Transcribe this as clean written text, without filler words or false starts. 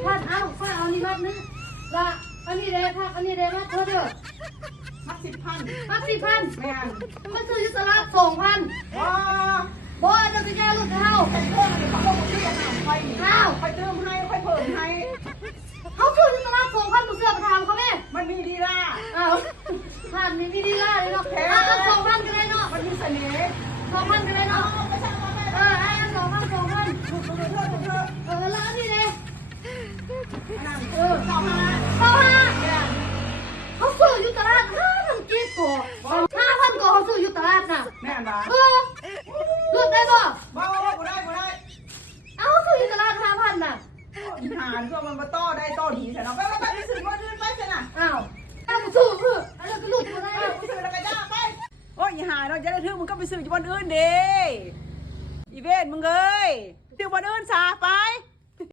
10,000เอาป้าเอานี่มัดนึงละอันนี้ได้ค่ะอันนี้ได้มัดเท่าเด้อ มัด10,000 มัด10,000 แม่น มันซื้ออยู่ตลาด2,000บ่จะสิแก้ลูกเฮา เป็นเพื่อนเขาบอกว่าจะทำไปนี่ อ้าว ไปเติมให้ค่อยเพิ่มให้ เขาซื้ออยู่ตลาด2,000บ่เสื้อไปถามเขาแม่ มันมีดีล่ะ อ้าวผ่านมีดีล่าเลยเนาะเอา2,000ก็ได้เนาะ มันมีเสน่ห์ 2,000ก็ได้เนาะ ไปช่างมาแม่ เอา2,000 ถูกเพื่อนเพื่อน แล้วอันนี้เด้ นั่น เข้ามาเขาซื้ออยู่ตลาด5,000กีบก่อ5,000ก่อเขาซื้ออยู่ตลาดน่ะ แม่บ้า เลือกได้บ่ บ่ได้ เอาซื้ออยู่ตลาด5,000น่ะ อีหานก็มันมาต่อได้ต่อดีใช่เนาะไปซื้อมาอื่นไปใช่น่ะ อ้าวเอาซื้ออันนั้นก็ลูกบ่ได้ ไปซื้อแล้วก็ย่าไปโอ้ยอีหานเนาะจะได้ถึงมึงก็ไปซื้ออยู่บนอื่นเด้อีเวนมึงเอ้ยซื้อบนอื่นซาไป